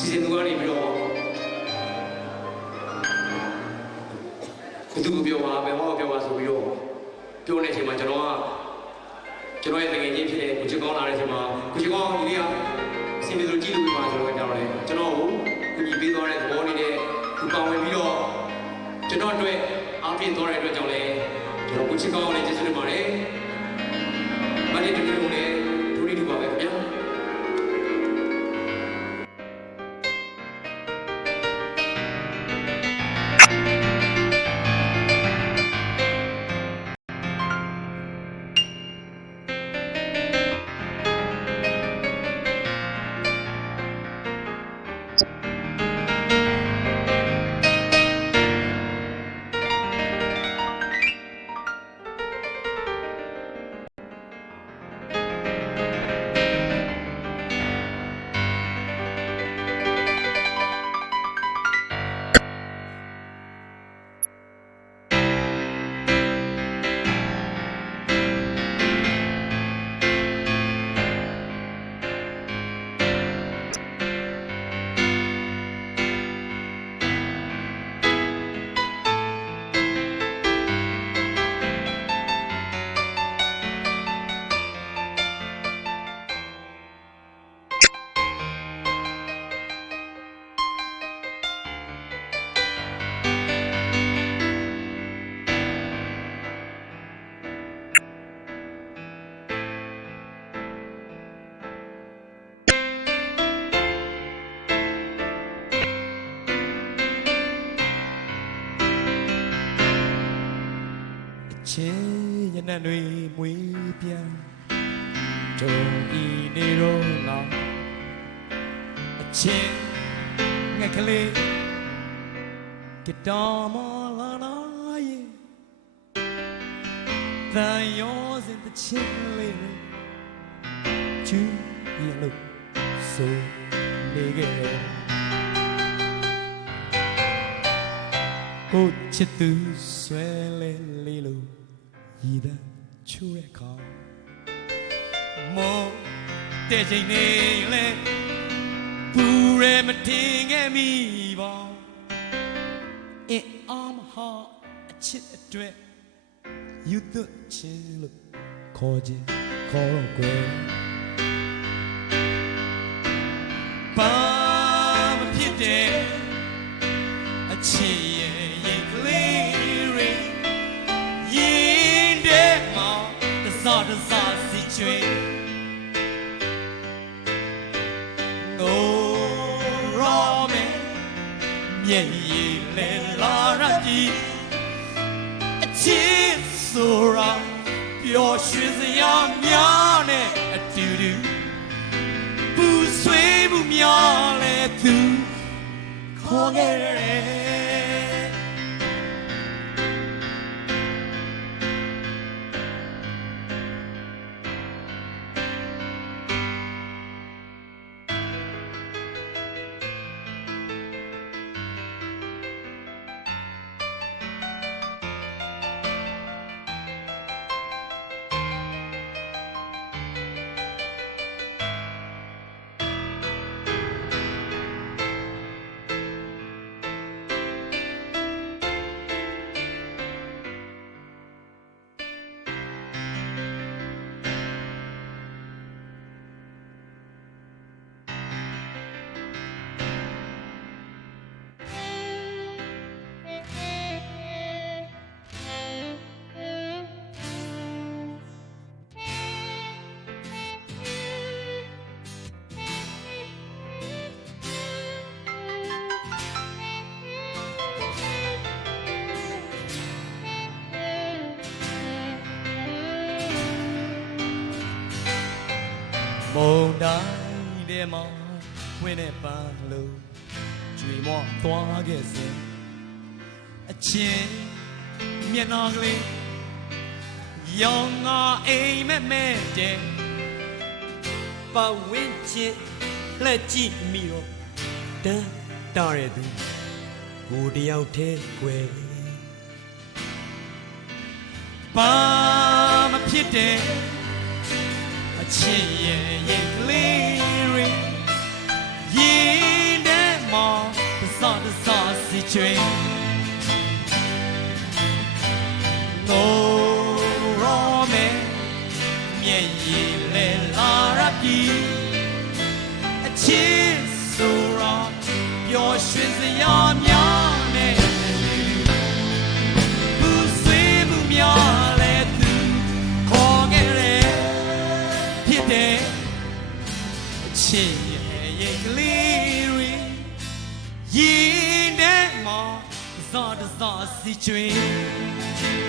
စဉ်သူကနေပြီးတော့ဘသူကပြောပါဘယ်ဟောပြောပါဆိုပြီးတော့ပြောနေတဲ့အချိန်မှာကျွန်တော်ကကျွန်တော်ရဲ့တကယ်ချင်းဖြစ်တဲ့ကိုချစ်ကောင်းလာတဲ့အချိန်မှာကိုချစ်ကောင်းကြီးလေးကအစီအစဉ်ဆိုကြည့်လို့ပြပါဆိုတော့ကျွန်တော်လည်းကျွန်တော်ကိုကူညီပေးသွားတဲ့သဘောအနေနဲ့ဒီပောင်ဝင်ပြီးတော့ကျွန်တော်အတွက်အားပြည့်သွားတဲ့အတွက်ကြောင့်လည်းကျွန်တော်ကိုချစ်ကောင်းကိုလည်းကျေးဇူးတင်ပါတယ် ချင်းရနံ့တွေမွေးပြန်ဒုံဤနေရောငါအချင်းငက်ကလေးကတော်မလာနာယေတန်ရောစင်တချင်းလေးတွေကျူးရလို့ဆိုနေခဲ့တယ်ကိုချစ်သူဆွဲလဲလေးလို့ ရည်သားချိုးတဲ့ခေါင်းမောတဲ့ချိန်နေလဲပူရဲမတင်ခဲ့မိပါအင်းအောင်ဟာအချစ်အတွက်ယူသွချင်လို့ခေါ်ခြင်းခေါ်တော့ကွယ်ပါမဖြစ်တဲ့အချစ် မျက်ရည်လဲလာရကြည့်အချစ်ဆိုရာပျော်ရွှင်စရာများနဲ့အတူတူပူဆွေးမှုများလဲသူခေါ်ခဲ့တယ် မုန်တိုင်းထဲမှာဝင်တဲ့ပန်းလို့ကျွေမောသွားခဲ့စဉ်အချင်းမျက်နှာကလေးရောင်ငါအိမ်မက်မဲ့တဲ့ပတ်ဝန်းကျင်လှည့်ကြည့်မိတော့တန်းတားတဲ့သူကိုတယောက်တည်းကွယ်ဘာမဖြစ်တဲ့အ ချင်းရဲ့ရင်ကလေးတွေရင်ထဲကျွင်ငိုရောမယ်မျက်ရည်လဲလာရပြီအချစ်ဆိုတော့ပျော်ရွှင်စရာ တယ်ချစ်ရဲ့ရိတ်ကလေးတွေရင်ထဲမှာဇော်တဇော်စီကျွေး